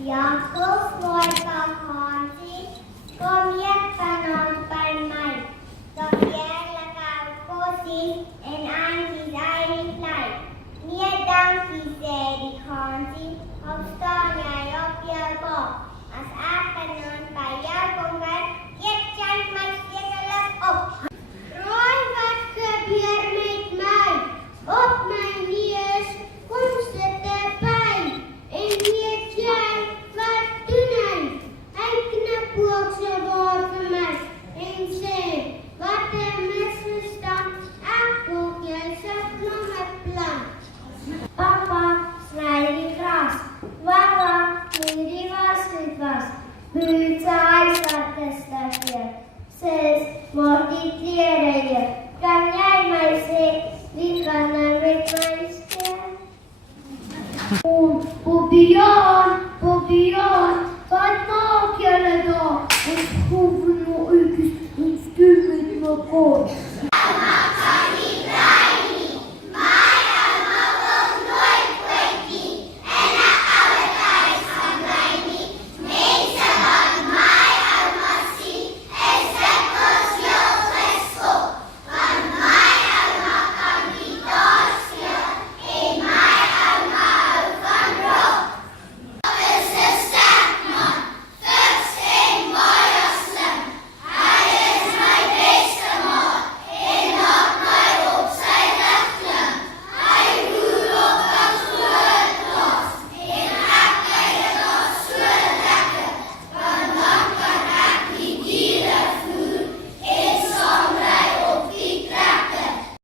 Jakob Volker Hansi kom Jeppenen bij mij. Dat eerlijke kosie en Angie zei niet blij. Meer dankie, zei die Hansi, opstaan jij op je kop. Als Appenen bij jou komt weg, geeft jij mij zekerlijk op. Roy, wat gebeurt met mij? Op mijn nieuws komt ze erbij. En weet jij wat doen hij? Hij knapt ook zijn woord voor mij. En zei, wat een misverstand. Afkoek, jij zat nog het plan. Papa, snij die gras. Mama, nu die was niet was. Buurt hij zat een stukje. Zus, mag die kleren hier. Kan jij mij zeggen, wie kan er met mij staan? Bobbejaan, wat maak jullie daar? En schroeven nog uitjes en sturen met elkaar.